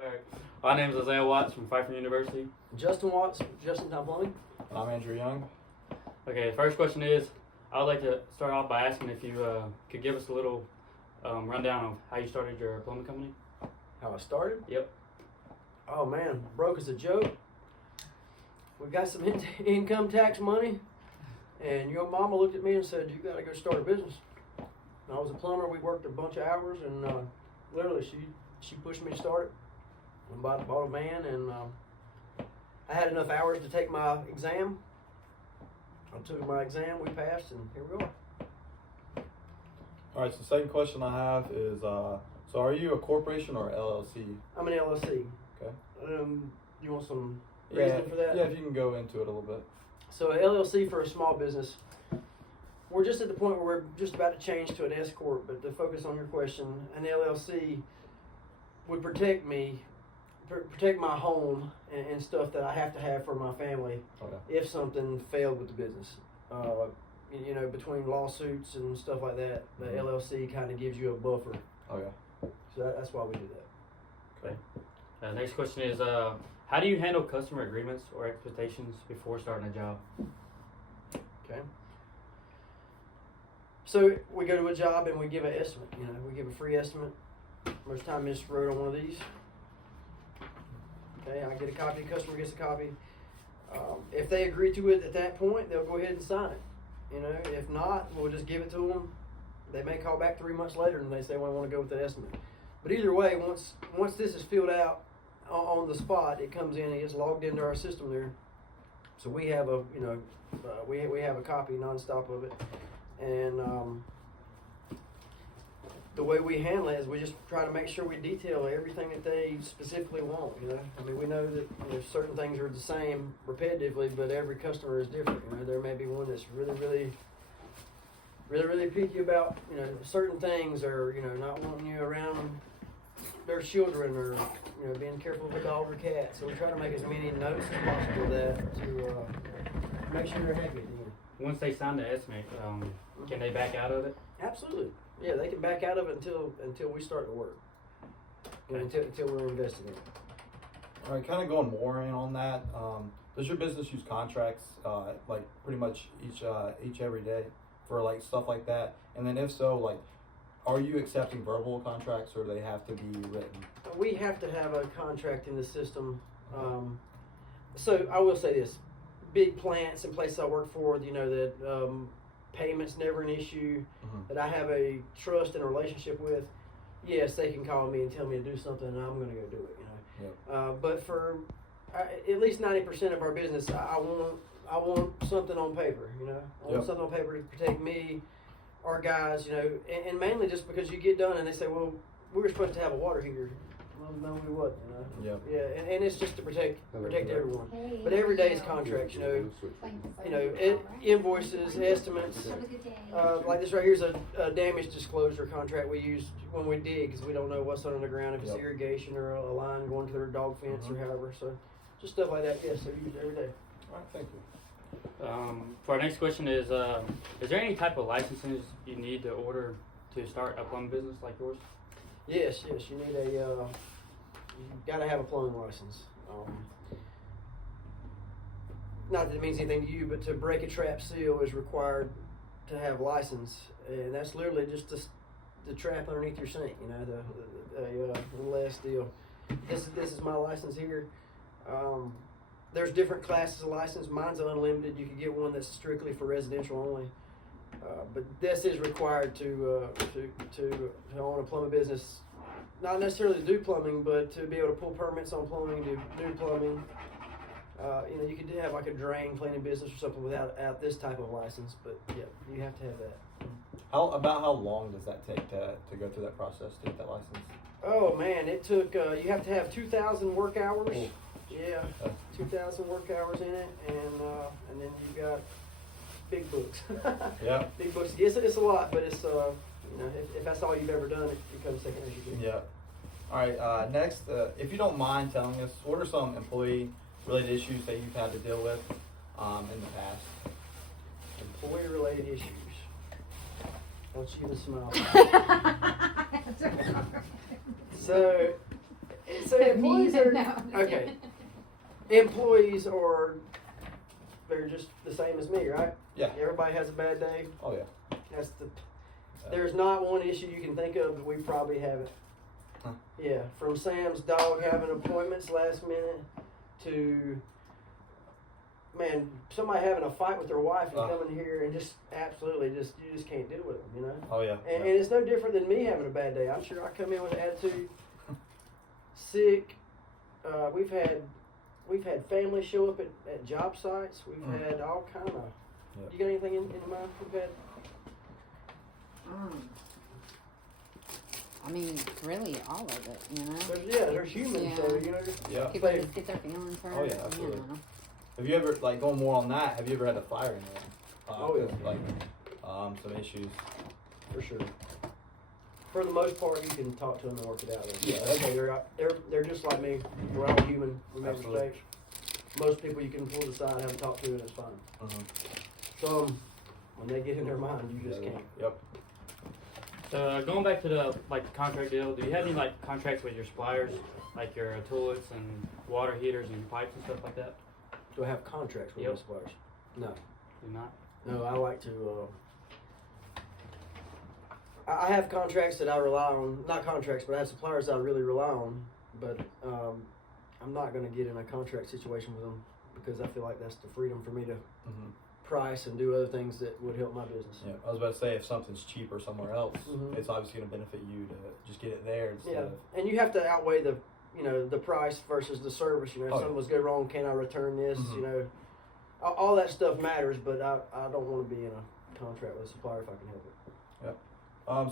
Alright. My name is Isaiah Watts from Pfeiffer University. Justin Watts, Justin Time Plumbing. I'm Andrew Young. Okay, the first question is, I would like to start off by asking if you could give us a little rundown of how you started your plumbing company. How I started? Yep. Oh man, broke as a joke. We got some income tax money, and your mama looked at me and said, "You gotta go start a business." And I was a plumber. We worked a bunch of hours, and literally she pushed me to start it. I bought a van, and I had enough hours to take my exam. I took my exam, we passed, and here we are. All right, so second question I have is, so are you a corporation or LLC? I'm an LLC. Okay. You want some reason for that? Yeah, if you can go into it a little bit. So an LLC for a small business. We're just at the point where we're just about to change to an S corp. But to focus on your question, an LLC would protect me, protect my home and stuff that I have to have for my family if something failed with the business. You know, between lawsuits and stuff like that, the LLC kind of gives you a buffer. Oh yeah. So that's why we do that. Okay. Next question is, how do you handle customer agreements or expectations before starting a job? Okay. So we go to a job and we give an estimate. You know, we give a free estimate. Most time I just wrote on one of these. Okay, I get a copy. The customer gets a copy. If they agree to it at that point, they'll go ahead and sign it. You know, if not, we'll just give it to them. They may call back 3 months later and they say, "Well, I want to go with that estimate." But either way, once this is filled out on the spot, it comes in. It gets logged into our system there. So we have a we have a copy nonstop of it, and the way we handle it is we just try to make sure we detail everything that they specifically want. You know, I mean, we know that certain things are the same repetitively, but every customer is different. You know, there may be one that's really picky about certain things, or not wanting you around their children, or being careful of a dog or cat. So we try to make as many notes as possible of that to make sure they're happy at the end. Once they sign the estimate, can they back out of it? Absolutely. Yeah, they can back out of it until we start the work. Until we're invested in it. All right, kind of going more in on that. Does your business use contracts like pretty much each every day for like stuff like that? And then if so, like, are you accepting verbal contracts or do they have to be written? We have to have a contract in the system. So I will say this: big plants and places I work for, that payment's never an issue. That I have a trust and a relationship with. Yes, they can call me and tell me to do something, and I'm going to go do it. Yep. But for at least 90% of our business, I want something on paper. I want something on paper to protect me, our guys. And mainly just because you get done and they say, "Well, we were supposed to have a water heater." Well, no, we wasn't. Yep. Yeah, and it's just to protect everyone. But every day is contracts. Invoices, estimates. Like this right here is a damage disclosure contract we use when we dig, because we don't know what's under the ground, if it's irrigation or a line going to their dog fence or however. So just stuff like that. Yes, so we use it every day. All right, thank you. For our next question is there any type of licenses you need to order to start a plumbing business like yours? Yes, you need you've got to have a plumbing license. Not that it means anything to you, but to break a trap seal is required to have license, and that's literally just the trap underneath your sink. The less deal. This is my license here. There's different classes of license. Mine's unlimited. You can get one that's strictly for residential only. But this is required to own a plumbing business. Not necessarily to do plumbing, but to be able to pull permits on plumbing, do new plumbing. You could have like a drain cleaning business or something without this type of license. But yeah, you have to have that. How long does that take to go through that process to get that license? Oh man, it took. You have to have 2,000 work hours. Ooh. Yeah, 2,000 work hours in it, and then you've got big books. Yeah. Big books. It's a lot, but it's if that's all you've ever done, it becomes second nature. Yeah. All right. Next, if you don't mind telling us, what are some employee-related issues that you've had to deal with in the past? Employee-related issues. Don't you even smile. So, So employees are No. okay. Employees are they're just the same as me, right? Yeah. Everybody has a bad day. Oh yeah. That's the. There's not one issue you can think of that we probably haven't. Huh. Yeah, from Sam's dog having appointments last minute to man, somebody having a fight with their wife and coming here and just absolutely just you just can't deal with them, you know. Oh yeah. And yeah. it's no different than me having a bad day. I'm sure I come in with an attitude, sick. We've had families show up at job sites. We've had all kind of. Yeah. You got anything in mind? We've had. I mean, really, all of it, you know. There's humans, so Yeah. you know. Just, Yeah. People But- just get their feelings hurt. Oh, yeah, absolutely. You know. Have you ever, like, going more on that, have you ever had to fire anyone? Oh, yeah. Like, some issues. For sure. For the most part, you can talk to them and work it out. With Yeah. Okay, they're just like me. We're all human. We make Absolutely. mistakes. Most people you can pull aside, have them talk to, and it's fine. Some, when they get in their mind, you just can't. Yep. So going back to the contract deal, do you have any like contracts with your suppliers, like your toilets and water heaters and pipes and stuff like that? Do I have contracts with Yep. my suppliers? No. Do not? No, I like to. I have contracts that I rely on. Not contracts, but I have suppliers that I really rely on. But I'm not going to get in a contract situation with them because I feel like that's the freedom for me to price and do other things that would help my business. Yeah, I was about to say if something's cheaper somewhere else, Mhm. it's obviously going to benefit you to just get it there instead Yeah, of. and you have to outweigh the the price versus the service. You know, if Oh, yeah. something was go wrong, can I return this? Mhm. You know, all that stuff matters. But I don't want to be in a contract with a supplier if I can help it.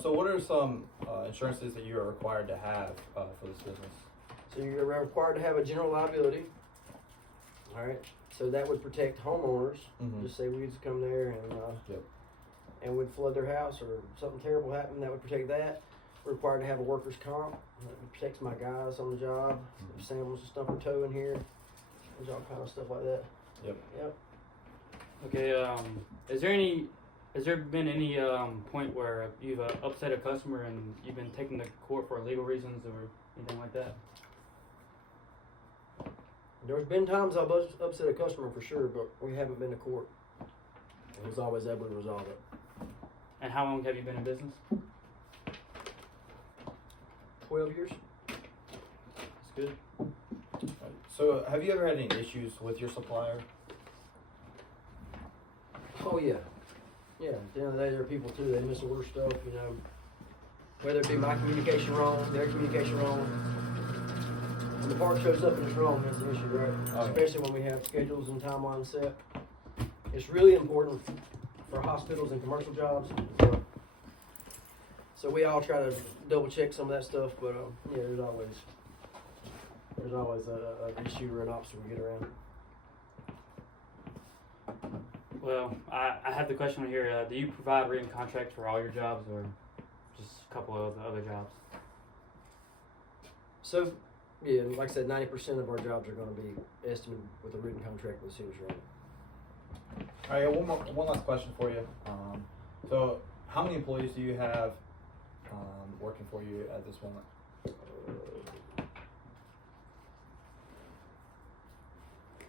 So what are some insurances that you are required to have for this business? So you're required to have a general liability. All right. So that would protect homeowners. Mhm. Just say we used to come there and Yep. and would flood their house or something terrible happened, that would protect that. We're required to have a workers' comp. That protects my guys on the job. If Sam was to stump her toe in here, there's all kind of stuff like that. Yep. Yep. Okay. Has there been any point where you've upset a customer and you've been taken to court for legal reasons or anything like that? There's been times I've upset a customer for sure, but we haven't been to court. It was always able to resolve it. And how long have you been in business? 12 years. That's good. So have you ever had any issues with your supplier? Oh yeah. Yeah, at the end of the day, there are people too, they misorder stuff, you know. Whether it be my communication wrong, their communication wrong. When the part shows up and it's wrong, that's the issue, right? Oh, yeah. Especially when we have schedules and timelines set. It's really important for hospitals and commercial jobs. So we all try to double check some of that stuff, but yeah, there's always an issue or an obstacle we get around. Well, I have the question on here. Do you provide written contracts for all your jobs or just a couple of the other jobs? So, yeah, like I said, 90% of our jobs are going to be estimated with a written contract with City Rate. All right, one last question for you. So how many employees do you have working for you at this moment?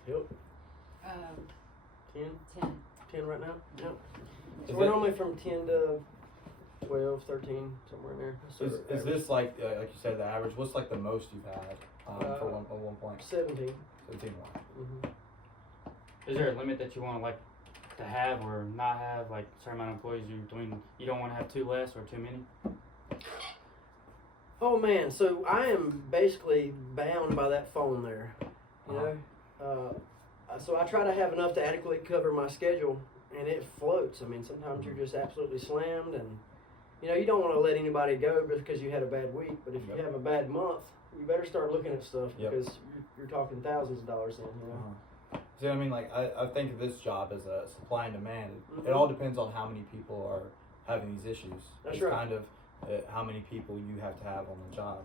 Yep, 10? 10. 10 right now? Yep. Is So we're it- normally from 10 to 12, 13, somewhere in there. That's Is our this like you said, the average? What's like the most you've had for Uh, one point? 17. 17. Mm-hmm. Is there a limit that you want to have or not have, like a certain amount of employees you don't want to have too less or too many? Oh man, so I am basically bound by that phone there. You know, so I try to have enough to adequately cover my schedule, and it floats. I mean, sometimes you're just absolutely slammed, and you don't want to let anybody go because you had a bad week. But if you Yep. have a bad month, you better start looking at stuff Yep. because you're talking thousands of dollars then. You know. See, I mean, like I think of this job as a supply and demand. It Mhm. all depends on how many people are having these issues. That's it's right. kind of how many people you have to have on the job.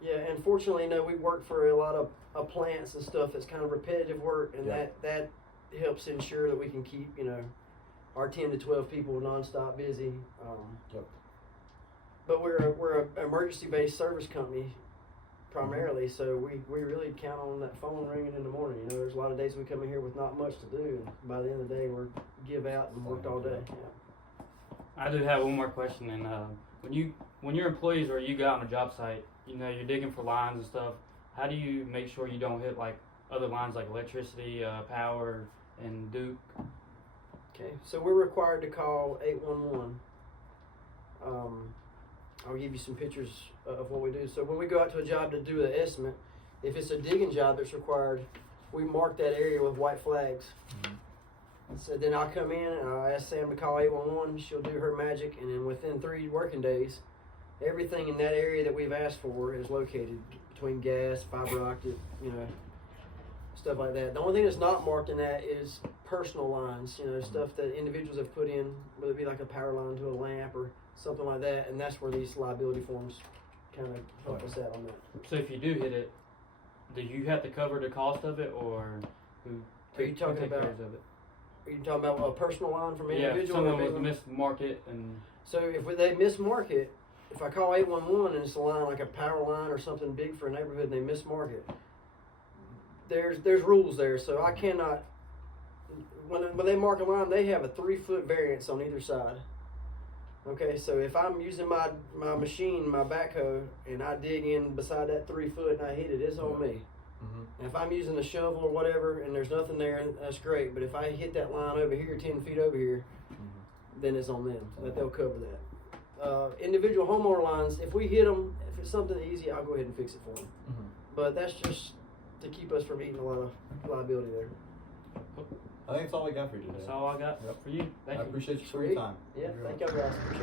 Yeah, and fortunately, we work for a lot of plants and stuff that's kind of repetitive work, and Yeah. that helps ensure that we can keep our 10 to 12 people nonstop busy. Yep. But we're a emergency based service company primarily. So we really count on that phone ringing in the morning. You know, there's a lot of days we come in here with not much to do, and by the end of the day, we're give out and worked all day. Yeah. I do have one more question, and when your employees or you go out on a job site, you know, you're digging for lines and stuff. How do you make sure you don't hit like other lines like electricity, power, and Duke? Okay, so we're required to call 811. I'll give you some pictures of what we do. So when we go out to a job to do an estimate, if it's a digging job that's required, we mark that area with white flags. So then I'll come in and I'll ask Sam to call 811. She'll do her magic, and then within 3 working days, everything in that area that we've asked for is located between gas, fiber optic, you know, stuff like that. The only thing that's not marked in that is personal lines, you know, stuff that individuals have put in, whether it be like a power line to a lamp or something like that, and that's where these liability forms kind of help us out on that. So if you do hit it, do you have to cover the cost of it, or who Are you talking take about- cares of it? Are you talking about a personal line from an Yeah, if individual? or someone was business? to mismark it and So if they mismark it, if I call 811 and it's a line like a power line or something big for a neighborhood and they mismark it, there's rules there. So I cannot, when they mark a line, they have a 3-foot variance on either side. Okay, so if I'm using my machine, my backhoe, and I dig in beside that 3 foot and I hit it, it's on me. And if I'm using a shovel or whatever and there's nothing there, that's great. But if I hit that line over here, 10 feet over here, then it's on them. That they'll cover that. Individual homeowner lines, if we hit them, if it's something easy, I'll go ahead and fix it for them. But that's just to keep us from eating a lot of liability there. I think that's all we got for you today. that's all I got Yep. for you. Thank I you. appreciate you for Sweet. your time. Yeah, thank y'all guys. Appreciate it.